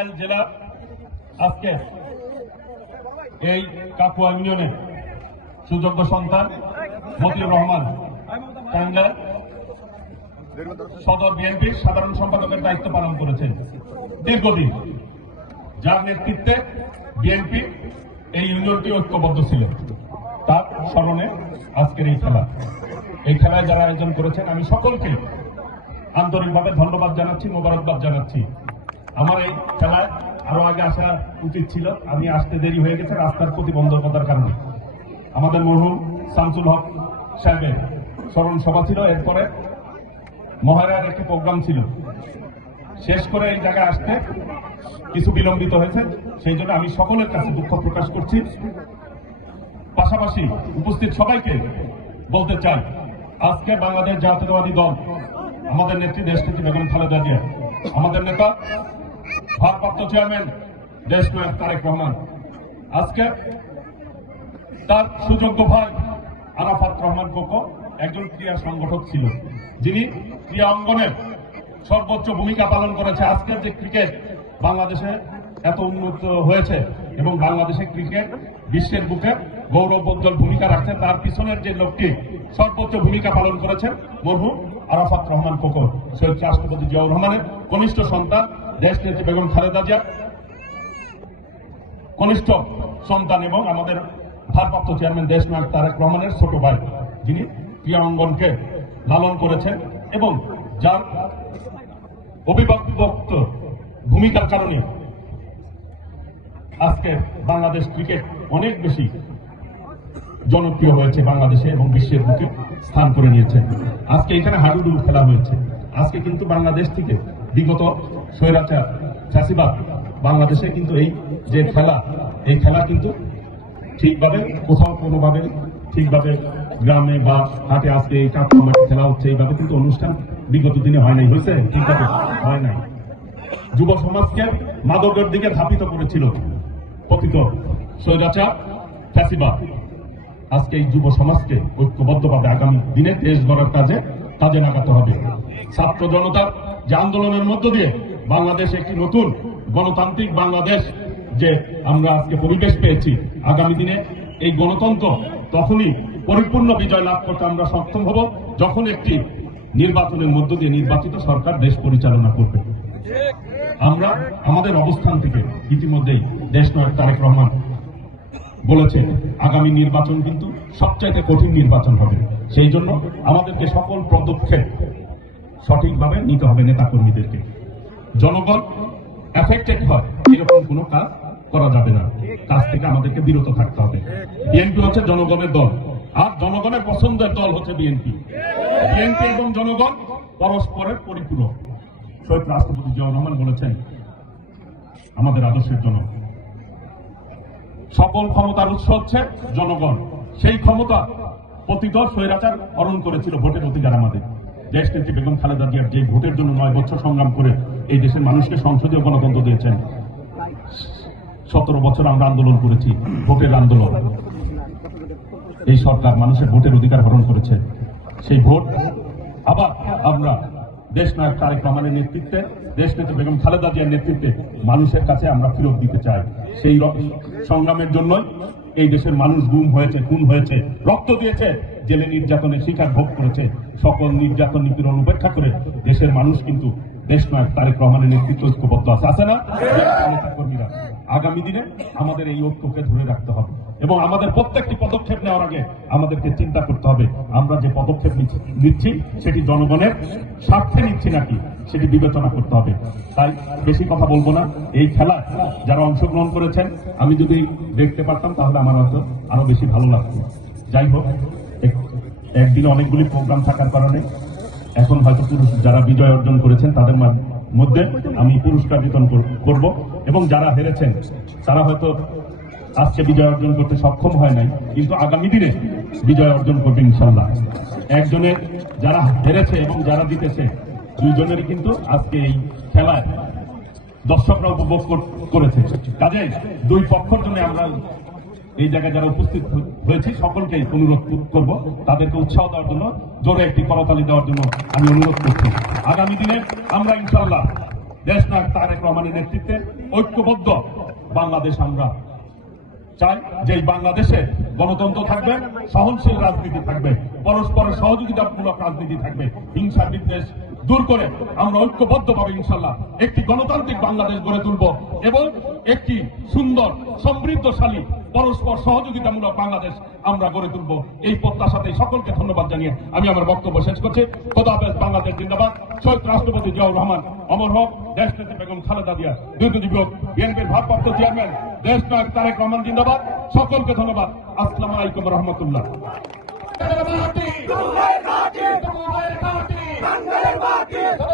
টাঙ্গাইল জেলা আজকে এই কাকুয়া ইউনিয়নে সুযোগ্য সন্তান মতিউর রহমান টাঙ্গাইল সদর বিএনপির সাধারণ সম্পাদকের দায়িত্ব পালন করেছেন। দীর্ঘদিন যার নেতৃত্বে বিএনপি এই ইউনিয়নটি ঐক্যবদ্ধ ছিল। তার স্মরণে আজকের এই খেলা। এই খেলায় যারা আয়োজন করেছেন, আমি সকলকে আন্তরিকভাবে ধন্যবাদ জানাচ্ছি, মোবারকবাদ জানাচ্ছি। আমার এই খেলায় আরও আগে আসা উচিত ছিল। আমি আসতে দেরি হয়ে গেছে, রাস্তার প্রতিবন্ধকতার কারণে। আমাদের মরহুম শামসুল হক সাহেবের স্মরণ সভা ছিল, এরপরে মহারার একটি প্রোগ্রাম ছিল। শেষ করে এই জায়গায় আসতে কিছু বিলম্বিত হয়েছে, সেই জন্য আমি সকলের কাছে দুঃখ প্রকাশ করছি। পাশাপাশি উপস্থিত সবাইকে বলতে চাই, আজকে বাংলাদেশ জাতীয়তাবাদী দল, আমাদের নেত্রী দেশনেত্রী বেগম খালেদা জিয়া, আমাদের নেতা ভারপ্রাপ্ত চেয়ারম্যান দেশ নায়ক তারেক রহমান। আজকে তার সুযোগ্য ভাই আরাফাত রহমান কোকো একজন ক্রীড়া সংগঠক ছিল। যিনি ক্রীড়া অঙ্গনের সর্বোচ্চ ভূমিকা পালন করেছে। আজকের যে ক্রিকেট বাংলাদেশে এত উন্নত হয়েছে এবং বাংলাদেশে ক্রিকেট বিশ্বের বুকে গৌরবোজ্জ্বল ভূমিকা রাখছে, তার পিছনের যে লোকটি সর্বোচ্চ ভূমিকা পালন করেছেন, মরহুম আরাফাত রহমান কোকর শহীদ রাষ্ট্রপতি জিয়াউর রহমানের কনিষ্ঠ সন্তান দেশ নেত্রী বেগম খালেদা জিয়া, কনিষ্ঠ সন্তান এবং আমাদের ভারপ্রাপ্ত চেয়ারম্যান দেশ নায়ক তারেক রহমানের ছোট ভাই, যিনি ক্রীড়া অঙ্গনকে লালন করেছেন এবং যার অভিভক্ত ভূমিকার কারণে আজকে বাংলাদেশ ক্রিকেট অনেক বেশি জনপ্রিয় হয়েছে বাংলাদেশে এবং বিশ্বের বুকে স্থান করে নিয়েছে। আজকে এখানে হাডুডু খেলা হয়েছে। আজকে কিন্তু বাংলাদেশ থেকে বিগত স্বৈরাচার চাষিবাদ বাংলাদেশে কিন্তু এই যে খেলা, এই খেলা কিন্তু ঠিকভাবে, কোথাও কোনোভাবে ঠিকভাবে গ্রামে বা হাটে আজকে এই মাঠে খেলা হচ্ছে, এইভাবে কিন্তু অনুষ্ঠান বিগত দিনে হয় নাই, হয়েছে? ঠিকভাবে হয় নাই। যুব সমাজকে মাদকের দিকে ধাপিত করেছিল পতিত স্বৈরাচার ফ্যাসিবাদ আজকে এই যুব সমাজকে ঐক্যবদ্ধভাবে আগামী দিনে দেশ গড়ার কাজে কাজে লাগাতে হবে। ছাত্র জনতার যে আন্দোলনের মধ্য দিয়ে বাংলাদেশ একটি নতুন গণতান্ত্রিক বাংলাদেশ যে আমরা আজকে পরিবেশ পেয়েছি আগামী দিনে, এই গণতন্ত্র তখনই পরিপূর্ণ বিজয় লাভ করতে আমরা সক্ষম হব যখন একটি নির্বাচনের মধ্য দিয়ে নির্বাচিত সরকার দেশ পরিচালনা করবে। আমরা আমাদের অবস্থান থেকে ইতিমধ্যেই দেশ নয় তারেক রহমান বলেছে আগামী নির্বাচন কিন্তু সবচাইতে কঠিন নির্বাচন হবে। সেই জন্য আমাদেরকে সকল পদক্ষেপ সঠিকভাবে নিতে হবে নেতাকর্মীদেরকে। জনগণ এফেক্টেড হয়, এরকম কোনো কাজ করা যাবে না। কাজ থেকে আমাদেরকে বিরত থাকতে হবে। বিএনপি হচ্ছে জনগণের দল, আর জনগণের পছন্দের দল হচ্ছে বিএনপি বিএনপি এবং জনগণ পরস্পরের পরিপূরক। শহীদ রাষ্ট্রপতি জিয়াউর রহমান বলেছেন, আমাদের আদর্শের জন্য সকল ক্ষমতার উৎস হচ্ছে জনগণ। সেই ক্ষমতা প্রতিদল স্বৈরাচার অরণ করেছিল ভোটের অধিকার আমাদের। দেশ নেত্রী বেগম খালেদা জিয়ার যে ভোটের জন্য নয় বছর সংগ্রাম করে এই দেশের মানুষকে সংসদীয় গণতন্ত্র দিয়েছেন। সতেরো বছর আমরা আন্দোলন করেছি, ভোটের আন্দোলন। এই সরকার মানুষের ভোটের অধিকার হরণ করেছে। সেই ভোট আবার আমরা দেশ নায়ক তারেক রহমানের নেতৃত্বে দেশ নেত্রী বেগম খালেদা জিয়ার নেতৃত্বে মানুষের কাছে আমরা ফেরত দিতে চাই। সেই সংগ্রামের জন্যই এই দেশের মানুষ গুম হয়েছে খুন হয়েছে রক্ত দিয়েছে জেলে নির্যাতনের শিকার ভোগ করেছে সকল নির্যাতন নিপীড়ন উপেক্ষা করে দেশের মানুষ কিন্তু দেশ নায়ক তারেক রহমানের নেতৃত্ব ঐক্যবদ্ধ আছে আছে না? কর্মীরা আগামী দিনে আমাদের এই ঐক্যকে ধরে রাখতে হবে। এবং আমাদের প্রত্যেকটি পদক্ষেপ নেওয়ার আগে আমাদেরকে চিন্তা করতে হবে, আমরা যে পদক্ষেপ নিচ্ছি- সেটি জনগণের স্বার্থে নিচ্ছি নাকি সেটি বিবেচনা করতে হবে। তাই বেশি কথা বলব না। এই খেলা যারা অংশগ্রহণ করেছেন, আমি যদি দেখতে পারতাম তাহলে আমার হয়তো আরও বেশি ভালো লাগতো। যাই হোক, এক- একদিনে অনেকগুলি প্রোগ্রাম থাকার কারণে এখন হয়তো পুরুষ যারা বিজয় অর্জন করেছেন তাদের মধ্যে আমি পুরস্কার বিতরণ কর- করব। এবং যারা হেরেছেন, তারা হয়তো আজকে বিজয় অর্জন করতে সক্ষম হয় নাই, কিন্তু আগামী দিনে বিজয় অর্জন করবে ইনশাল্লাহ একজনের যারা হেরেছে এবং যারা জিতেছে দুইজনেরই কিন্তু আজকে এই খেলায় দর্শকরা উপভোগ করেছে। কাজে দুই পক্ষের জন্য আমরা এই জায়গায় যারা উপস্থিত হয়েছে সকলকে অনুরোধ করব, তাদেরকে উৎসাহ দেওয়ার জন্য, জোরে একটি করতালি দেওয়ার জন্য আমি অনুরোধ করছি। আগামী দিনে আমরা ইনশাল্লাহ দেশ নায়ক তারেক রহমানের নেতৃত্বে ঐক্যবদ্ধ বাংলাদেশ আমরা চাই যে বাংলাদেশে গণতন্ত্র থাকবে সহনশীল রাজনীতি থাকবে পরস্পরের সহযোগিতামূলক রাজনীতি থাকবে হিংসা বিদ্বেষ দূর করে আমরা ঐক্যবদ্ধভাবে ইনশাল্লাহ একটি গণতান্ত্রিক বাংলাদেশ গড়ে তুলব এবং একটি সুন্দর, সমৃদ্ধশালী, পরস্পর সহযোগিতামূলক বাংলাদেশ আমরা গড়ে তুলব। এই প্রত্যাশাতে সকলকে ধন্যবাদ জানিয়ে আমি আমার বক্তব্য শেষ করছি। খোদাফেজ বাংলাদেশ জিন্দাবাদ। শহীদ রাষ্ট্রপতি জিয়াউর রহমান, অমর হক, দেশ নেত্রী বেগম খালেদা জিয়া, দুর্নীতি বিভাগ বিএনপির ভারপ্রাপ্ত চেয়ারম্যান, দেশ নায়ক তারেক রহমান জিন্দাবাদ। সকলকে ধন্যবাদ। আসসালামু আলাইকুম রহমতুল্লাহ। আমরা আছি